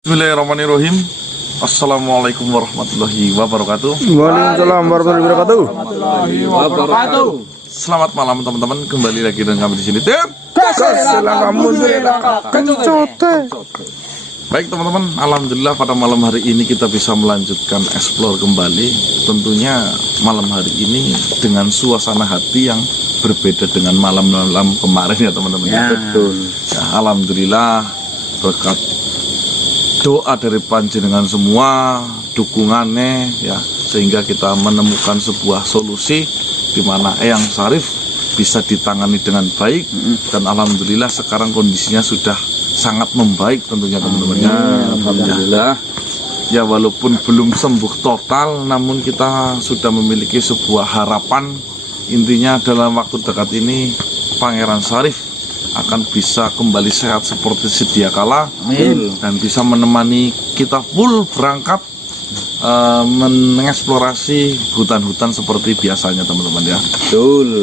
Bismillahirrahmanirrahim. Assalamualaikum warahmatullahi wabarakatuh. Waalaikumsalam warahmatullahi wabarakatuh. Selamat malam teman-teman, kembali lagi dengan kami di sini. Baik teman-teman, alhamdulillah pada malam hari ini kita bisa melanjutkan explore kembali. Tentunya malam hari ini dengan suasana hati yang berbeda dengan malam-malam kemarin ya teman-teman. Ya, betul. Ya, alhamdulillah berkat doa dari panjenengan semua, dukungannya ya, sehingga kita menemukan sebuah solusi di mana Eyang Syarif bisa ditangani dengan baik dan alhamdulillah sekarang kondisinya sudah sangat membaik tentunya teman-teman ya. Alhamdulillah. Ya walaupun belum sembuh total, namun kita sudah memiliki sebuah harapan. Intinya dalam waktu dekat ini Pangeran Syarif akan bisa kembali sehat seperti sedia kala. Amin. Dan bisa menemani kita full berangkat mengeksplorasi hutan-hutan seperti biasanya teman-teman ya. Betul.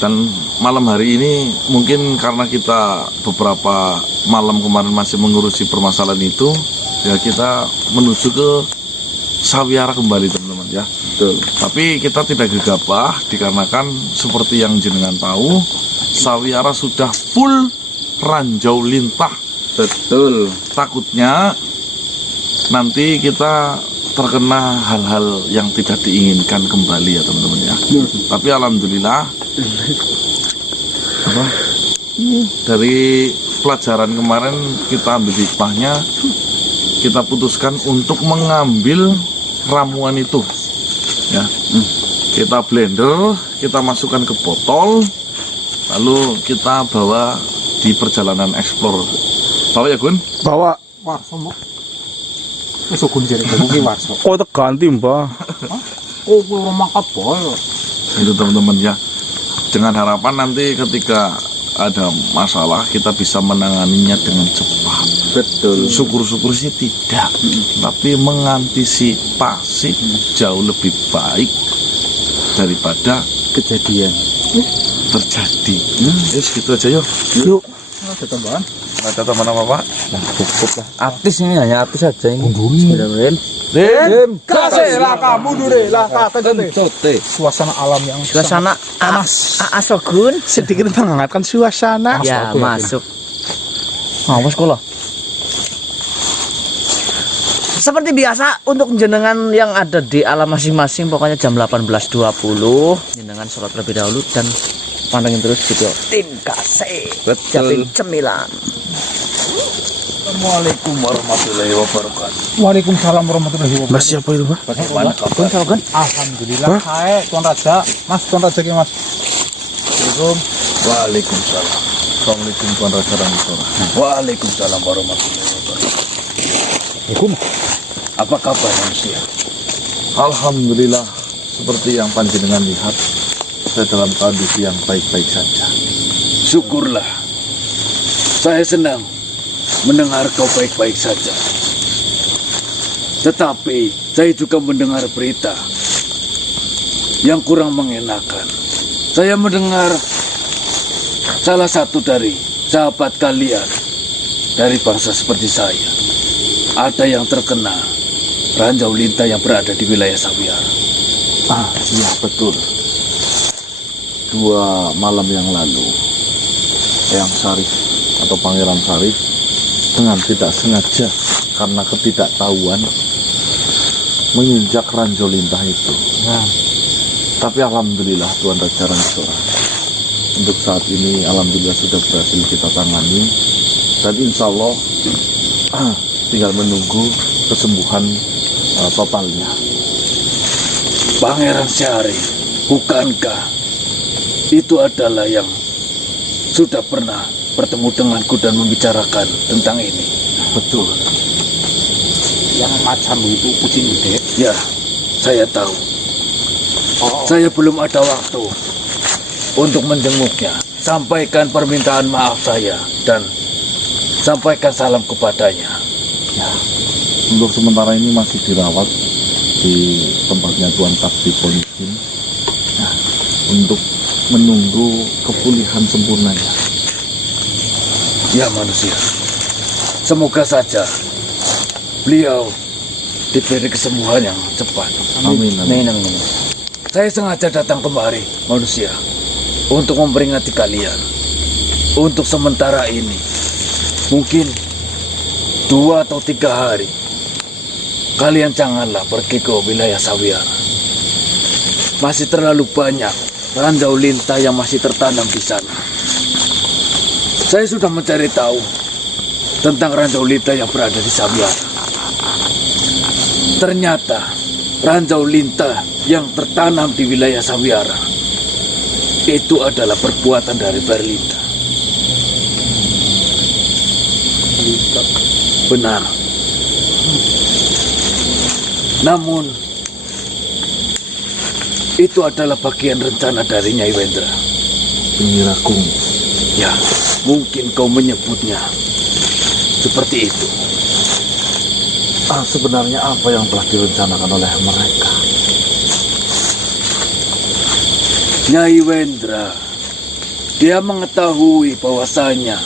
Dan malam hari ini mungkin karena kita beberapa malam kemarin masih mengurusi permasalahan itu, ya kita menuju ke Sawiara kembali teman-teman ya. Betul. Tapi kita tidak gegabah dikarenakan seperti yang jenengan tahu, Sawiara sudah full ranjau lintah. Betul. Takutnya nanti kita terkena hal-hal yang tidak diinginkan kembali ya teman-teman ya. Tapi alhamdulillah dari pelajaran kemarin kita ambil hikmahnya, kita putuskan untuk mengambil ramuan itu ya. Kita blender, kita masukkan ke botol, lalu kita bawa di perjalanan explore. Bawa ya Gun? Bawa. Warso mo. Iso kunjir ko warso. Oh, terganti mbak. Oh, rumah kapol. Itu teman-teman ya. Dengan harapan nanti ketika ada masalah kita bisa menanganinya dengan cepat. Betul. Syukur-syukur sih tidak, tapi mengantisipasi jauh lebih baik daripada Kejadian. terjadi. Yes, gitu aja yuk. Yuk. Ada tambahan? Ada teman apa Pak? Nah, cukup lah. Artis ini hanya artis saja ini. Mundurin. Dem. Kasih lah kamu dure lah Cote. Suasana alam yang Suasana panas. Asogun Sedikit menghangatkan suasana. ya masuk. Awas kok lah. Seperti biasa untuk jenengan yang ada di alam masing-masing, pokoknya jam 18.20 jenengan sholat terlebih dahulu dan pantengin terus video Tim Kasih Japin Cemilan. Assalamualaikum warahmatullahi wabarakatuh. Waalaikumsalam warahmatullahi wabarakatuh. Mas siapa itu, Pak? Bagaimana kabar? Alhamdulillah. Hai, Tuan Raja. Mas, Tuan Raja ki, Mas. Assalamualaikum. Waalaikumsalam. Assalamualaikum Tuan Raja dan Mustora. Waalaikumsalam warahmatullahi wabarakatuh. Assalamualaikum. Apa kabar manusia? Alhamdulillah, seperti yang panjenengan lihat, saya dalam kondisi yang baik-baik saja. Syukurlah, saya senang mendengar kau baik-baik saja. Tetapi saya juga mendengar berita yang kurang mengenakan. Saya mendengar salah satu dari sahabat kalian dari bangsa seperti saya, ada yang terkena ranjau lintah yang berada di wilayah Sawiara. Iya betul. 2 malam yang lalu, Eyang Syarif atau Pangeran Syarif dengan tidak sengaja karena ketidaktahuan menginjak ranjau lintah itu. Tapi alhamdulillah Tuan Raja Rangsora, untuk saat ini alhamdulillah sudah berhasil kita tangani dan insya Allah tinggal menunggu kesembuhan totalnya. Pangeran Syarif, bukankah itu adalah yang sudah pernah bertemu denganku dan membicarakan tentang ini? Betul. Yang macam itu kucing gede. Ya, saya tahu. Saya belum ada waktu untuk menjenguknya. Sampaikan permintaan maaf saya dan sampaikan salam kepadanya. Ya, untuk sementara ini masih dirawat di tempatnya Tuan Kasdi Polisin untuk menunggu kepulihan sempurnanya. Ya manusia, Semoga saja beliau diberi kesembuhan yang cepat. Amin. Amin, amin. Saya sengaja datang kemari, manusia, untuk memperingati kalian. Untuk sementara ini, mungkin 2 atau 3 hari, kalian janganlah pergi ke wilayah Sawiara. Masih terlalu banyak ranjau lintah yang masih tertanam di sana. Saya sudah mencari tahu tentang ranjau lintah yang berada di Sawiara. Ternyata ranjau lintah yang tertanam di wilayah Sawiara itu adalah perbuatan dari Berlinta. Benar. Namun itu adalah bagian rencana dari Nyai Wendra. Penyihir Agung. Ya, mungkin kau menyebutnya seperti itu. Sebenarnya apa yang telah direncanakan oleh mereka? Nyai Wendra, dia mengetahui bahwasanya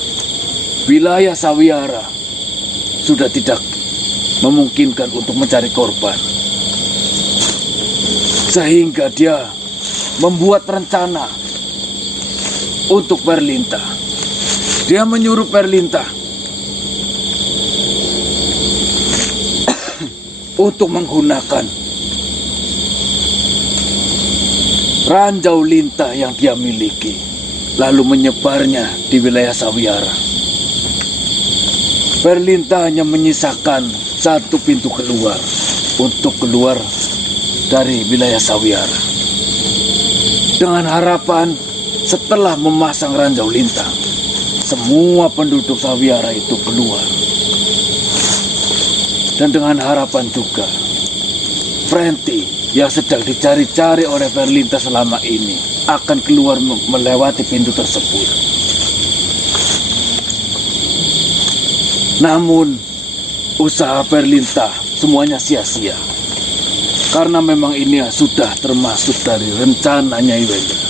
wilayah Sawiara sudah tidak memungkinkan untuk mencari korban. Sehingga dia membuat rencana untuk Berlinta. Dia menyuruh Berlinta untuk menggunakan ranjau lintah yang dia miliki, lalu menyebarnya di wilayah Sawiara. Berlinta hanya menyisakan satu pintu keluar untuk keluar dari wilayah Sawiara, dengan harapan setelah memasang ranjau lintah, semua penduduk Sawiara itu keluar. Dan dengan harapan juga Frenti yang sedang dicari-cari oleh Berlinta selama ini akan keluar melewati pintu tersebut. Namun usaha Berlinta semuanya sia-sia, karena memang ini sudah termasuk dari rencana Nyai Wendra.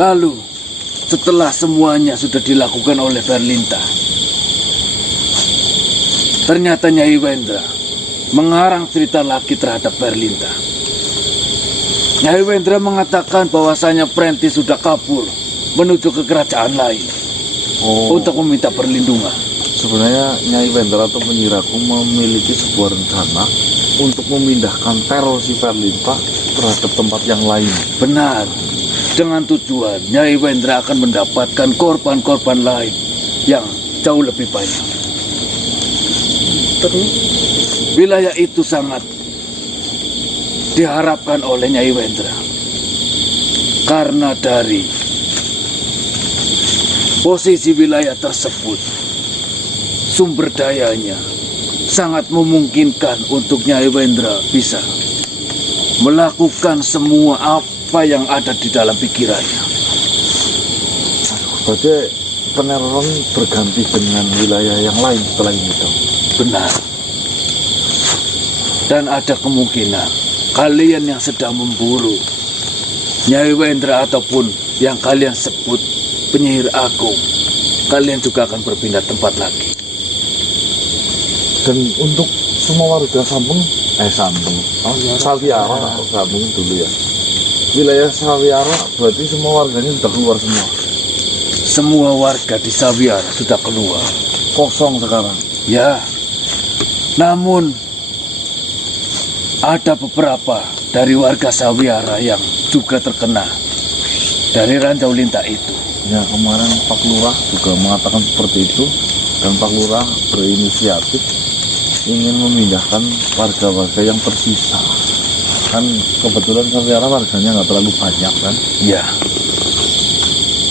Lalu setelah semuanya sudah dilakukan oleh Berlinta, ternyata Nyai Wendra mengarang cerita lagi terhadap Berlinta. Nyai Wendra mengatakan bahwasanya Frenti sudah kabur menuju ke kerajaan lain untuk meminta perlindungan. Sebenarnya Nyai Wendra atau Penyihir Agung memiliki sebuah rencana untuk memindahkan teror si Berlinta terhadap tempat yang lain. Benar, dengan tujuan Nyai Wendra akan mendapatkan korban-korban lain yang jauh lebih banyak. Wilayah itu sangat diharapkan oleh Nyai Wendra, karena dari posisi wilayah tersebut, sumber dayanya sangat memungkinkan untuk Nyai Wendra bisa melakukan semua apa yang ada di dalam pikirannya. Berarti peneroran berganti dengan wilayah yang lain setelah ini dong. Benar. Dan ada kemungkinan kalian yang sedang memburu Nyai Wendra ataupun yang kalian sebut Penyihir Agung, kalian juga akan berpindah tempat lagi. Dan untuk semua warga Sampung, Sawiara, Sampung dulu ya. Wilayah Sawiara berarti semua warganya sudah keluar semua. Semua warga di Sawiara sudah keluar. Kosong sekarang. Ya, namun ada beberapa dari warga Sawiara yang juga terkena dari ranjau lintah itu. Ya, kemarin Pak Lurah juga mengatakan seperti itu, dan Pak Lurah berinisiatif ingin memindahkan warga-warga yang tersisa. Kan kebetulan Sawiara warganya nggak terlalu banyak kan? Ya,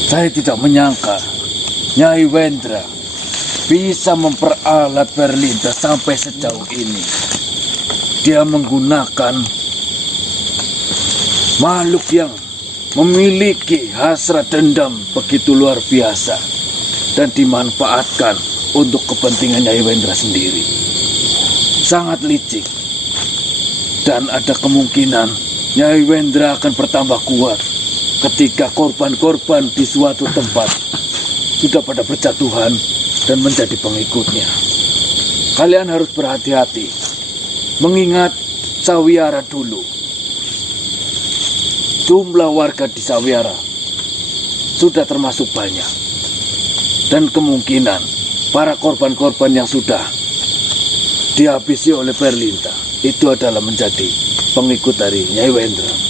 saya tidak menyangka Nyai Wendra bisa memperalat Berlinta sampai sejauh ini. Dia menggunakan makhluk yang memiliki hasrat dendam begitu luar biasa dan dimanfaatkan untuk kepentingan Nyai Wendra sendiri. Sangat licik, dan ada kemungkinan Nyai Wendra akan bertambah kuat ketika korban-korban di suatu tempat sudah pada berjatuhan dan menjadi pengikutnya. Kalian harus berhati-hati, mengingat Sawiara dulu. Jumlah warga di Sawiara sudah termasuk banyak. Dan kemungkinan para korban-korban yang sudah dihabisi oleh Perlinta itu adalah menjadi pengikut dari Nyai Wendra.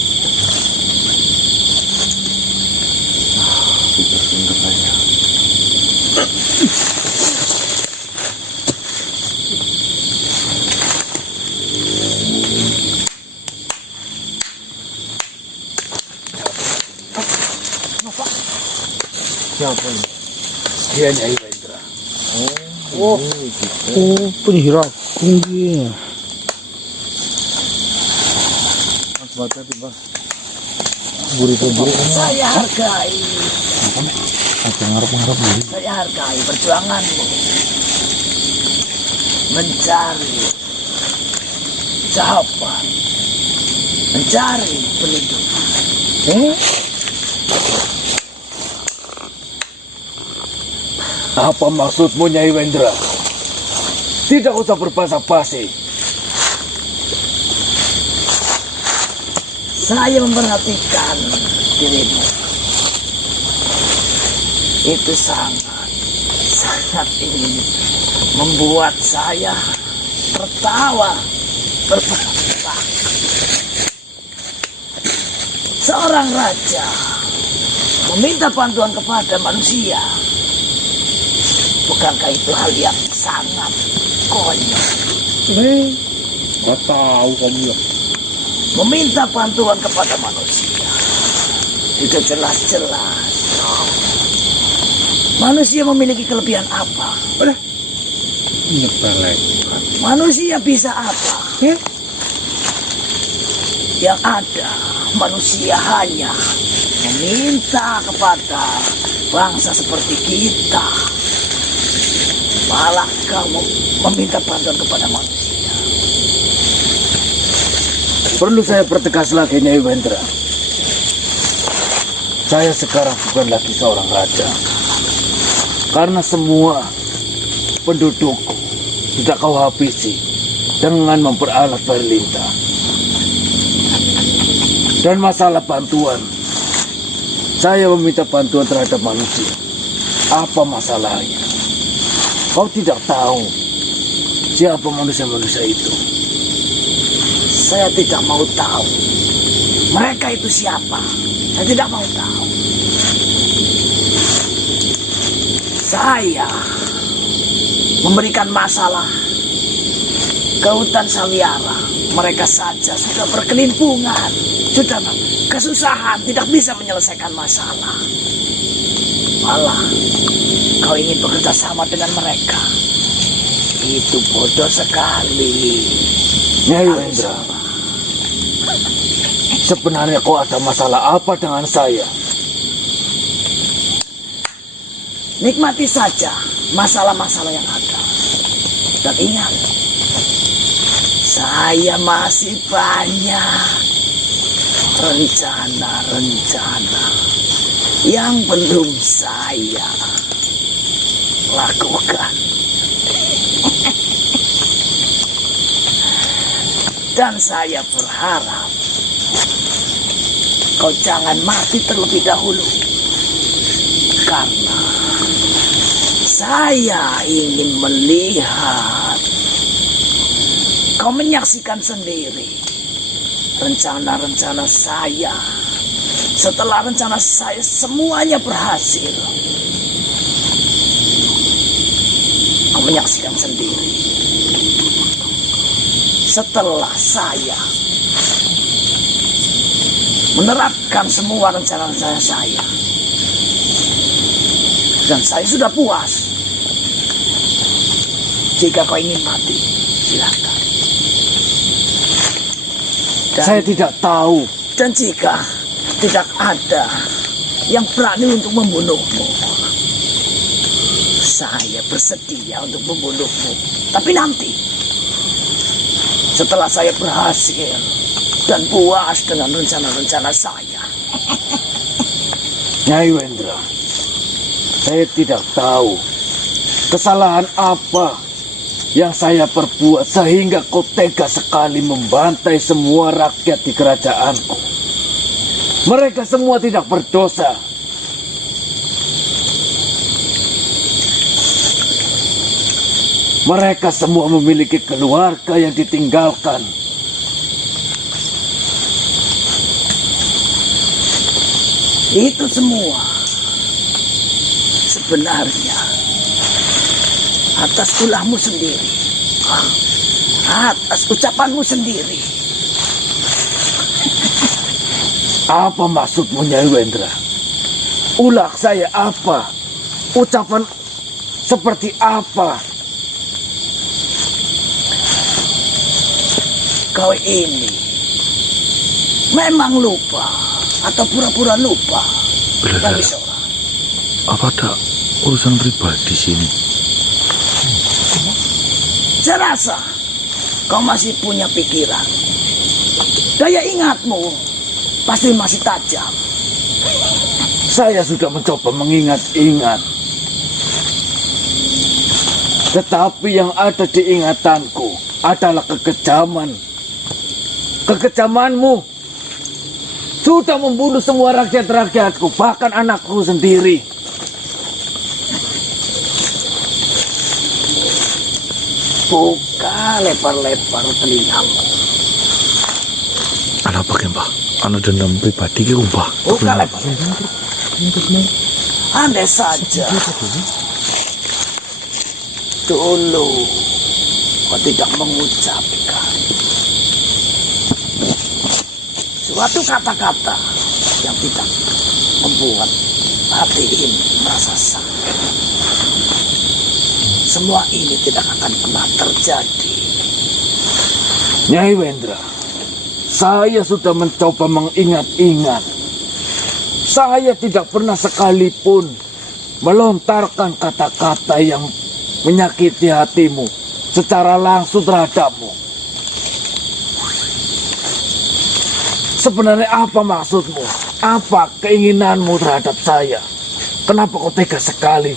Siapa ini? Dia Nyai Wendra. Oh, penyihir agung dia. Mas baca di bang. Saya hargai. Ada ngarep-ngarep diri. Saya hargai perjuanganmu mencari jawaban, mencari pelindungan. Apa maksudmu, Nyai Wendra? Tidak usah berbasa-basi. Saya memperhatikan dirimu. Itu sangat ingin membuat saya tertawa, berbahak. Seorang raja meminta bantuan kepada manusia. Bukankah itu hal yang sangat konyol? Gak tahu kamu ya. Meminta bantuan kepada manusia itu jelas-jelas. Manusia memiliki kelebihan apa? Nyepelek. Manusia bisa apa? Yang ada, manusia hanya meminta kepada bangsa seperti kita. Malah kamu meminta bantuan kepada manusia. Perlu saya pertegas lagi, Nyai Wendra. Saya sekarang bukan lagi seorang raja. Karena semua penduduk sudah kau habisi dengan memperalat Perlinta. Dan masalah bantuan, saya meminta bantuan terhadap manusia. Apa masalahnya? Kau tidak tahu siapa manusia-manusia itu. Saya tidak mau tahu. Mereka itu siapa? Saya tidak mau tahu. Saya memberikan masalah ke hutan Sawiara. Mereka saja sudah berkelimpungan, sudah kesusahan, tidak bisa menyelesaikan masalah. Malah kau ingin bekerja sama dengan mereka. Itu bodoh sekali. Nyai Wendra, sebenarnya kau ada masalah apa dengan saya? Nikmati saja masalah-masalah yang ada. Dan ingat, saya masih banyak rencana-rencana yang belum saya lakukan. Dan saya berharap kau jangan mati terlebih dahulu. Karena saya ingin melihat kau menyaksikan sendiri rencana-rencana saya. Setelah rencana saya semuanya berhasil, kau menyaksikan sendiri. Setelah saya menerapkan semua rencana-rencana saya, dan saya sudah puas. Jika kau ingin mati, silakan. Saya tidak tahu. Dan jika tidak ada yang berani untuk membunuhmu, saya bersedia untuk membunuhmu. Tapi nanti, setelah saya berhasil dan puas dengan rencana-rencana saya. Nyai Wendra, Saya tidak tahu kesalahan apa yang saya perbuat sehingga kau tega sekali membantai semua rakyat di kerajaanku. Mereka semua tidak berdosa. Mereka semua memiliki keluarga yang ditinggalkan. Itu semua sebenarnya atas ulahmu sendiri, atas ucapanmu sendiri. Apa maksudmu, Nyai Wendra? Ulah saya apa? Ucapan seperti apa? Kau ini memang lupa atau pura-pura lupa. Bagi seorang. Apa ada urusan pribadi sini? Saya rasa kau masih punya pikiran. Daya ingatmu pasti masih tajam. Saya sudah mencoba mengingat-ingat. Tetapi yang ada di ingatanku adalah kekejaman. Kekejamanmu sudah membunuh semua rakyat-rakyatku, bahkan anakku sendiri. Buka lebar-lebar telingamu. Ada apa Mbah? Anu dendam pribadi ki Mbah. Buka lebar-lebar. Andai saja dulu kau tidak mengucapkan suatu kata-kata yang tidak membuat hati ini merasa sakit. Semua ini tidak akan pernah terjadi. Nyai Wendra, saya sudah mencoba mengingat-ingat. Saya tidak pernah sekalipun melontarkan kata-kata yang menyakiti hatimu secara langsung terhadapmu. Sebenarnya apa maksudmu? Apa keinginanmu terhadap saya? Kenapa kau tega sekali?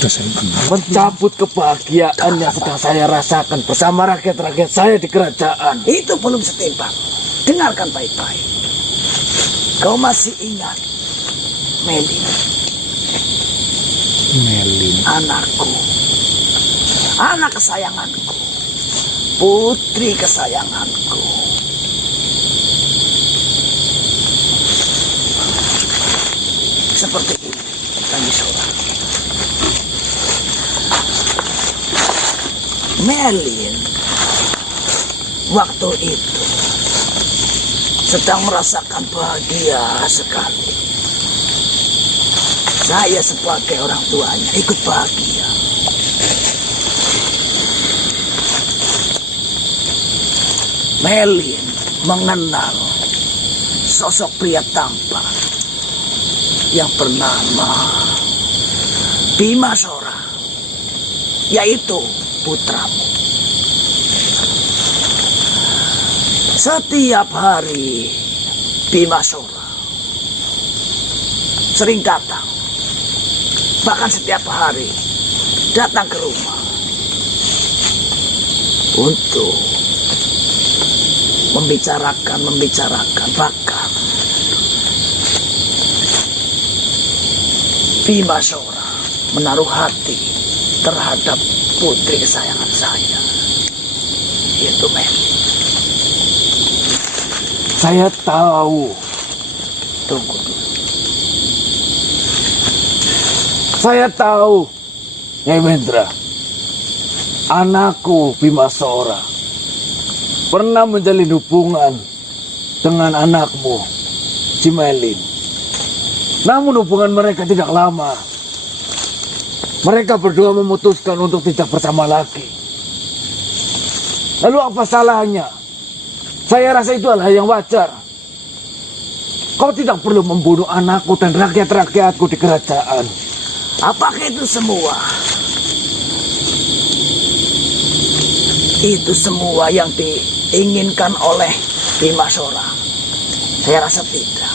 Udah saya kenal. Mencabut kebahagiaan yang sedang saya rasakan bersama rakyat-rakyat saya di kerajaan. Itu belum setimpal. Dengarkan baik-baik. Kau masih ingat Melin, anakku, anak kesayanganku, putri kesayanganku. Seperti ini, kami seorang. Melin waktu itu sedang merasakan bahagia sekali. Saya sebagai orang tuanya ikut bahagia. Melin mengenal sosok pria tampan yang bernama Bimasora, yaitu putramu. Setiap hari Bimasora sering datang, bahkan setiap hari datang ke rumah untuk membicarakan, bahkan Bimasora menaruh hati terhadap putri kesayangan saya, yaitu Melin. Saya tahu. Tunggu dulu. Saya tahu, Nyai Wendra. Anakku Bimasora pernah menjalin hubungan dengan anakmu, si Melin. Namun hubungan mereka tidak lama. Mereka berdua memutuskan untuk tidak bersama lagi. Lalu apa salahnya? Saya rasa itu adalah yang wajar. Kau tidak perlu membunuh anakku dan rakyat-rakyatku di kerajaan. Apakah itu semua? Itu semua yang diinginkan oleh Bimasora? Saya rasa tidak.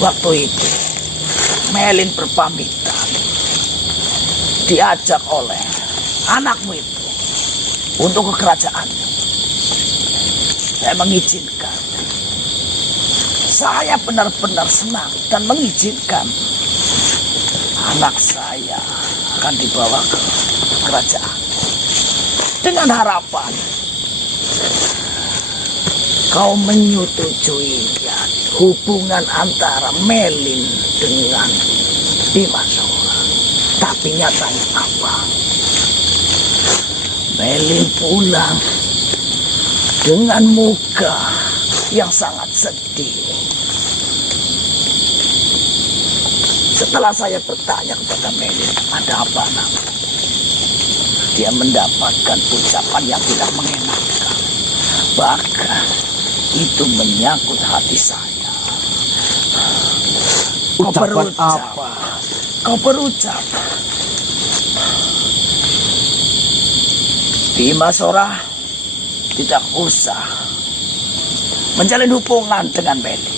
Waktu itu Melin berpamitan, diajak oleh anakmu itu untuk ke kerajaan. Saya mengizinkan. Saya benar-benar senang dan mengizinkan anak saya akan dibawa ke kerajaan dengan harapan kau menyetujui hubungan antara Melin dengan Bimasora. Tapi nyatanya apa? Melin pulang dengan muka yang sangat sedih. Setelah saya bertanya kepada Melin, ada apa nak? Dia mendapatkan ucapan yang tidak mengenakan. Bahkan itu menyangkut hati saya. Ucapan apa? Kau berucap, Bimasora tidak usah menjalin hubungan dengan Melin.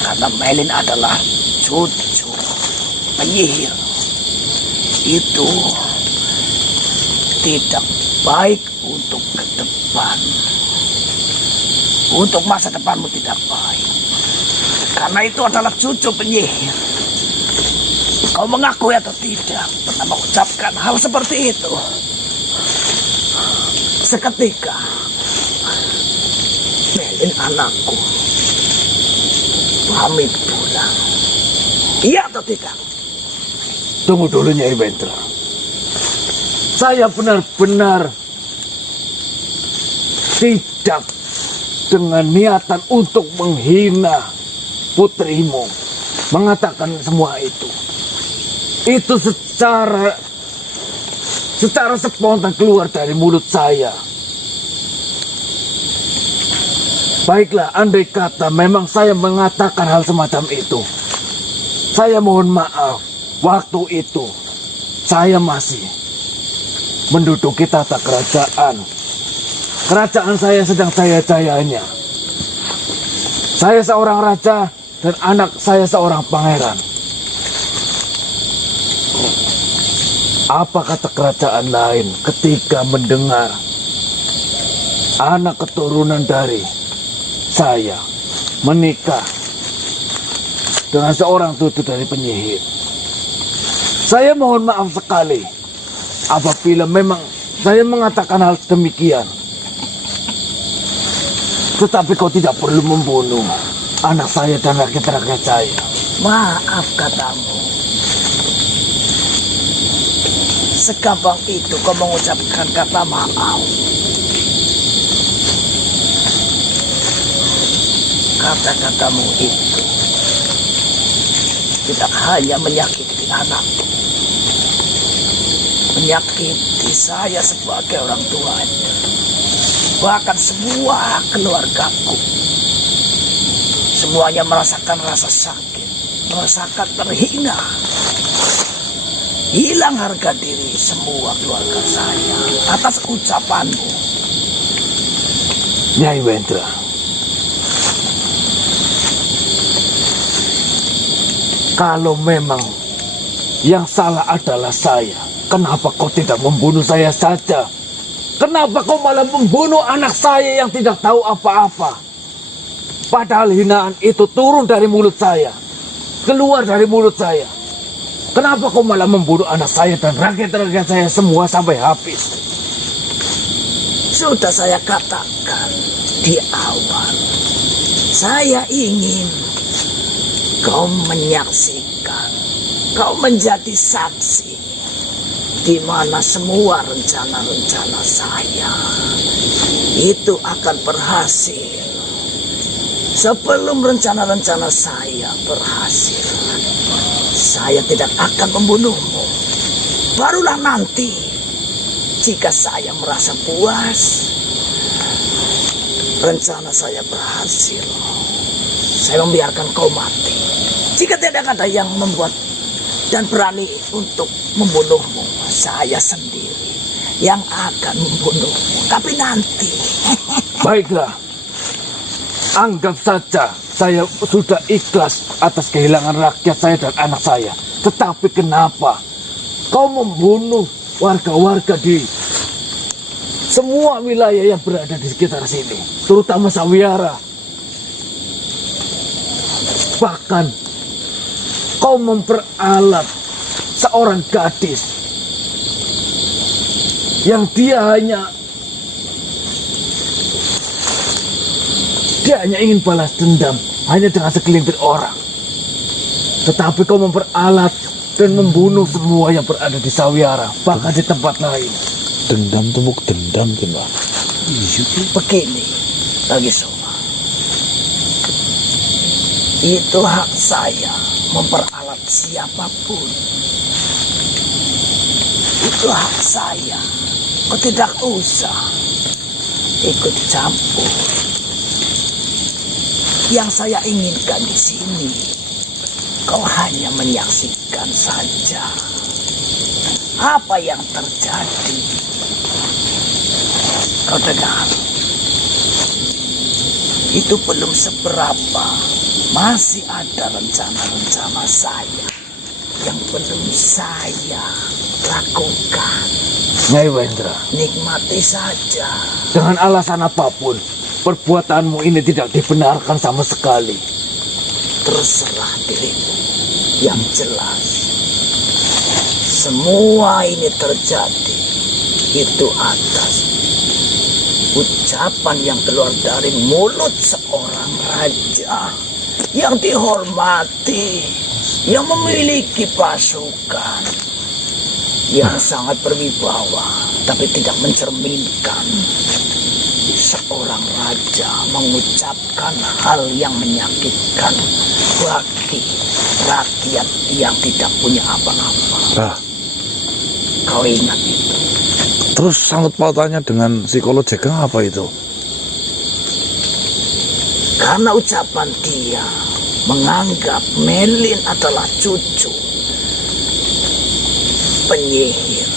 Karena Melin adalah cucu penyihir. Itu tidak baik untuk ke depan. Untuk masa depanmu tidak baik. Karena itu adalah cucu penyihir. Kau mengakui atau tidak pernah mengucapkan hal seperti itu? Seketika Melin anakku pamit pulang. Iya atau tidak? Tunggu dulu Nyai Wentra. Saya benar-benar tidak dengan niatan untuk menghina putrimu mengatakan semua itu. Itu secara spontan keluar dari mulut saya. Baiklah, andai kata memang saya mengatakan hal semacam itu, saya mohon maaf. Waktu itu saya masih menduduki tata kerajaan. Kerajaan saya sedang jaya-jayanya. Saya seorang raja dan anak saya seorang pangeran. Apa kata kerajaan lain ketika mendengar anak keturunan dari saya menikah dengan seorang cucu dari penyihir? Saya mohon maaf sekali apabila memang saya mengatakan hal demikian. Tetapi kau tidak perlu membunuh anak saya dan rakyat-rakyat saya. Maaf katamu. Segampang itu kau mengucapkan kata maaf. Kata-katamu itu tidak hanya menyakiti anakku, menyakiti saya sebagai orang tuanya, bahkan semua keluargaku. Semuanya merasakan rasa sakit, merasakan terhina. Hilang harga diri semua keluarga saya atas ucapanmu. Nyai Wentra, kalau memang yang salah adalah saya, kenapa kau tidak membunuh saya saja? Kenapa kau malah membunuh anak saya yang tidak tahu apa-apa? Padahal hinaan itu turun dari mulut saya, keluar dari mulut saya. Kenapa kau malah membunuh anak saya dan rakyat-rakyat saya semua sampai habis? Sudah saya katakan di awal, saya ingin kau menyaksikan, kau menjadi saksi di mana semua rencana-rencana saya itu akan berhasil. Sebelum rencana-rencana saya berhasil, saya tidak akan membunuhmu. Barulah nanti, jika saya merasa puas, rencana saya berhasil, saya membiarkan kau mati. Jika tidak ada yang membuat dan berani untuk membunuhmu, saya sendiri yang akan membunuhmu. Tapi nanti. Baiklah, anggap saja Saya sudah ikhlas atas kehilangan rakyat saya dan anak saya. Tetapi kenapa kau membunuh warga-warga di semua wilayah yang berada di sekitar sini, terutama Sawiara? Bahkan kau memperalat seorang gadis yang dia hanya ingin balas dendam hanya dengan segelintir orang. Tetapi kau memperalat dan membunuh semua yang berada di Sawiara, bahkan di tempat lain. Dendam tumbuk dendam kan Pak. Begini, lagi Soma. Itu hak saya memperalat siapapun. Itu hak saya. Kau tidak usah ikut campur. Yang saya inginkan di sini, kau hanya menyaksikan saja apa yang terjadi. Kau dengar? Itu belum seberapa. Masih ada rencana-rencana saya yang belum saya lakukan. Nyai Wendra, Nikmati saja. dengan alasan apapun, perbuatanmu ini tidak dibenarkan sama sekali. Terserah dirimu. Yang jelas, semua ini terjadi itu atas ucapan yang keluar dari mulut seorang raja yang dihormati, yang memiliki pasukan, yang sangat berwibawa, tapi tidak mencerminkan seorang raja mengucapkan hal yang menyakitkan bagi rakyat yang tidak punya apa-apa. Nah, Kau ingat itu? terus sangkut pautannya dengan psikolog Jekang apa itu? Karena ucapan dia menganggap Merlin adalah cucu penyihir,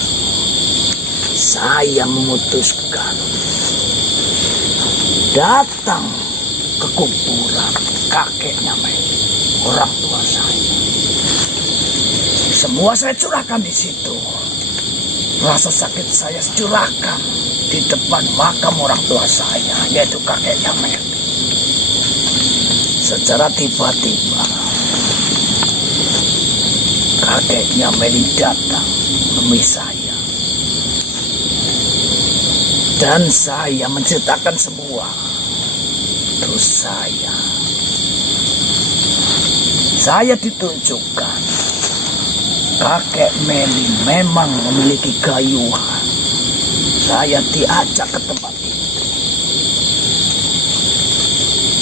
saya memutuskan datang ke kuburan kakeknya Merlin, orang tua saya. Semua saya curahkan di situ. Rasa sakit saya curahkan di depan makam orang tua saya, yaitu kakeknya Merlin. Secara tiba-tiba kakeknya Merlin datang menemui saya, dan saya menceritakan semua. Terus saya ditunjukkan kakek Merlin memang memiliki gayuhan. Saya diajak ke tempat itu,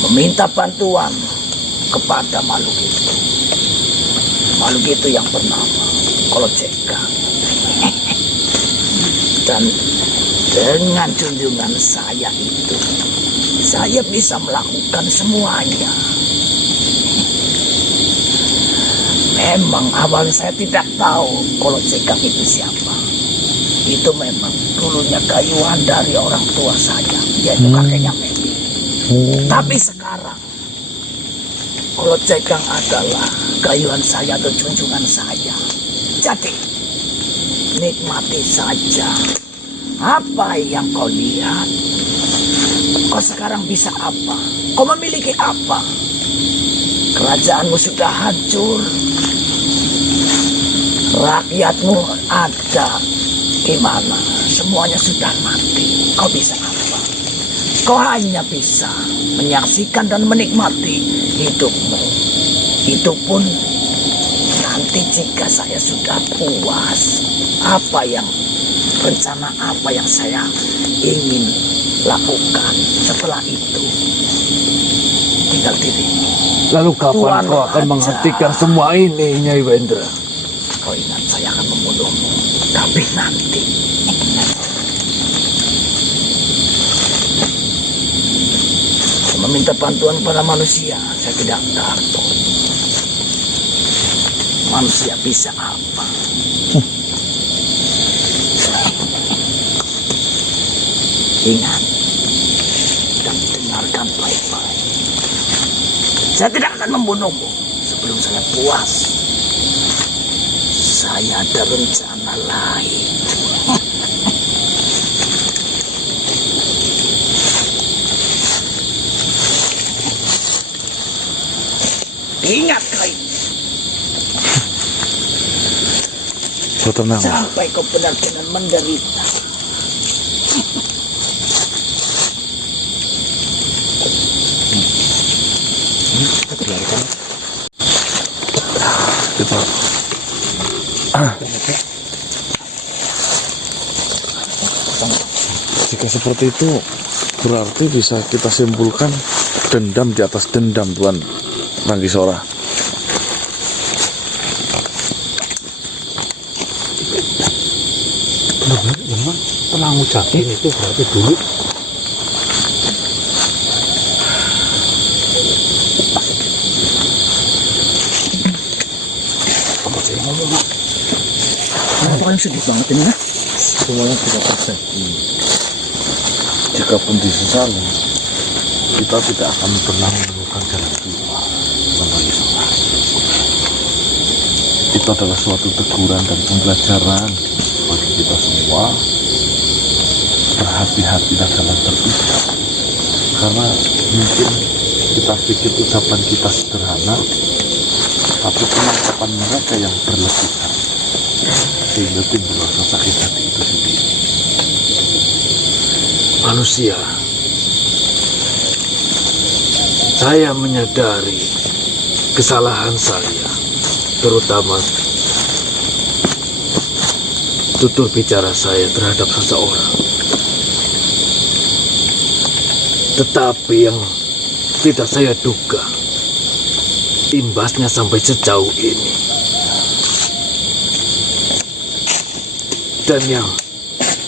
meminta bantuan kepada makhluk itu. Makhluk itu yang bernama Kolojeka. Dan dengan junjungan saya itu, saya bisa melakukan semuanya. Memang awalnya saya tidak tahu Kolojeka itu siapa. Itu memang dulunya gayuhan dari orang tua saya, yaitu kakeknya Merlin. Tapi sekarang Kolojeka adalah gayuhan saya atau junjungan saya. Jadi nikmati saja apa yang kau lihat. Kau sekarang bisa apa? Kau memiliki apa? Kerajaanmu sudah hancur. Rakyatmu ada di mana? Semuanya sudah mati. Kau bisa apa? Kau hanya bisa menyaksikan dan menikmati hidupmu. Itu pun nanti jika saya sudah puas, rencana apa yang saya ingin lakukan setelah itu, tinggal dirimu. Lalu kapan Tuan kau akan Raja. menghentikan semua ini, Nyai Wendra? Kau ingat saya akan membunuhmu, tapi nanti. Meminta bantuan pada manusia, saya tidak takut. Manusia bisa apa? Ingat dan dengarkan baik-baik. Saya tidak akan membunuhmu sebelum saya puas. Saya ada rencana lain. Ingat kau ini, Kau tenang. sampai kau benar-benar menderita. Kita jika seperti itu berarti bisa kita simpulkan dendam di atas dendam, Tuan Manggisora. Benar, memang pernah ngucapin itu berarti dulu. Apa saya ngomong, Mak? Kenapa kalian sedih banget ini, ya? Semuanya tidak terjadi. Jika pun disesali, kita tidak akan pernah menemukan jalan keluar, Tuan Manggisora. Itu adalah suatu teguran dan pembelajaran bagi kita semua. Berhati-hatilah dalam berucap, karena mungkin kita pikir ucapan kita sederhana, tapi penangkapan mereka yang berlebihan, sehingga timbul rasa sakit hati itu sendiri. Manusia, saya menyadari kesalahan saya, terutama tutur bicara saya terhadap seseorang. Tetapi yang tidak saya duga, imbasnya sampai sejauh ini. Dan yang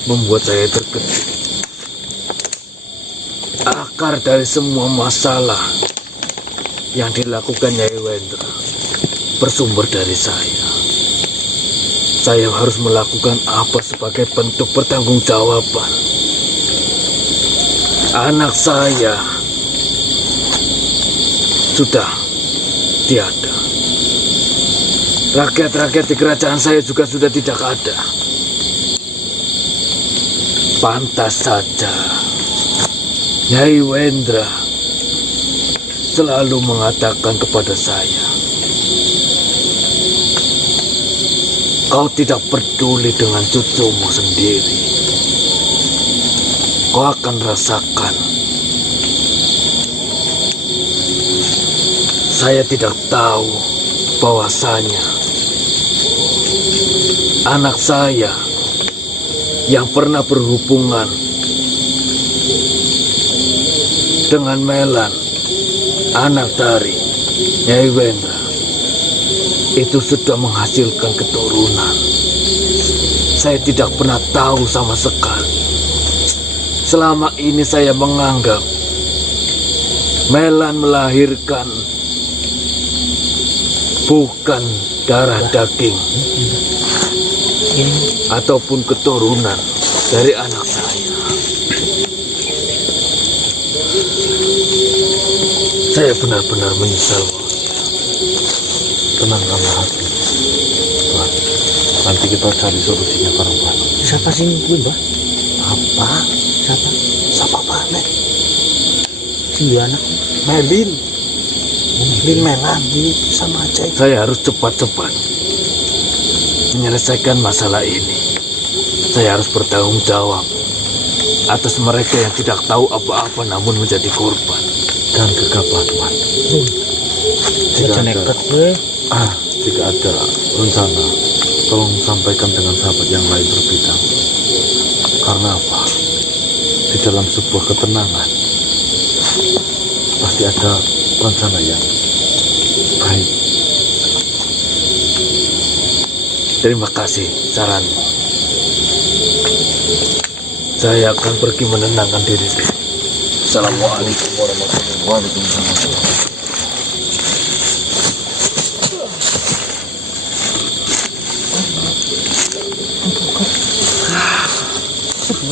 membuat saya terkejut, akar dari semua masalah yang dilakukan Nyai Wendra bersumber dari saya. Saya harus melakukan apa sebagai bentuk pertanggungjawaban. Anak saya sudah tiada. Rakyat-rakyat di kerajaan saya juga sudah tidak ada. Pantas saja Nyai Wendra selalu mengatakan kepada saya, kau tidak peduli dengan cucumu sendiri. Kau akan rasakan. Saya tidak tahu bahwasanya anak saya yang pernah berhubungan dengan Melan, anak dari Nyai Wendra, itu sudah menghasilkan keturunan. Saya tidak pernah tahu sama sekali. Selama ini saya menganggap Melan melahirkan bukan darah daging ataupun keturunan dari anak saya. Saya benar-benar menyesal. Tenangkanlah hati, Tuan. Nanti kita cari solusinya bareng-bareng. Siapa sih ini, Mbak? Apa? Siapa? Siapa mana? Si anak. Melin. Melin Melan ini sama aja. Saya harus cepat-cepat menyelesaikan masalah ini. Saya harus bertanggung jawab atas mereka yang tidak tahu apa-apa namun menjadi korban. Dan gegabah, Tuan. Jika nekat gue. Jika ada rencana, tolong sampaikan dengan sahabat yang lain terlebih dahulu. Karena apa? Di dalam sebuah ketenangan pasti ada rencana yang baik. Terima kasih saranmu. Saya akan pergi menenangkan diri. Assalamualaikum warahmatullahi wabarakatuh.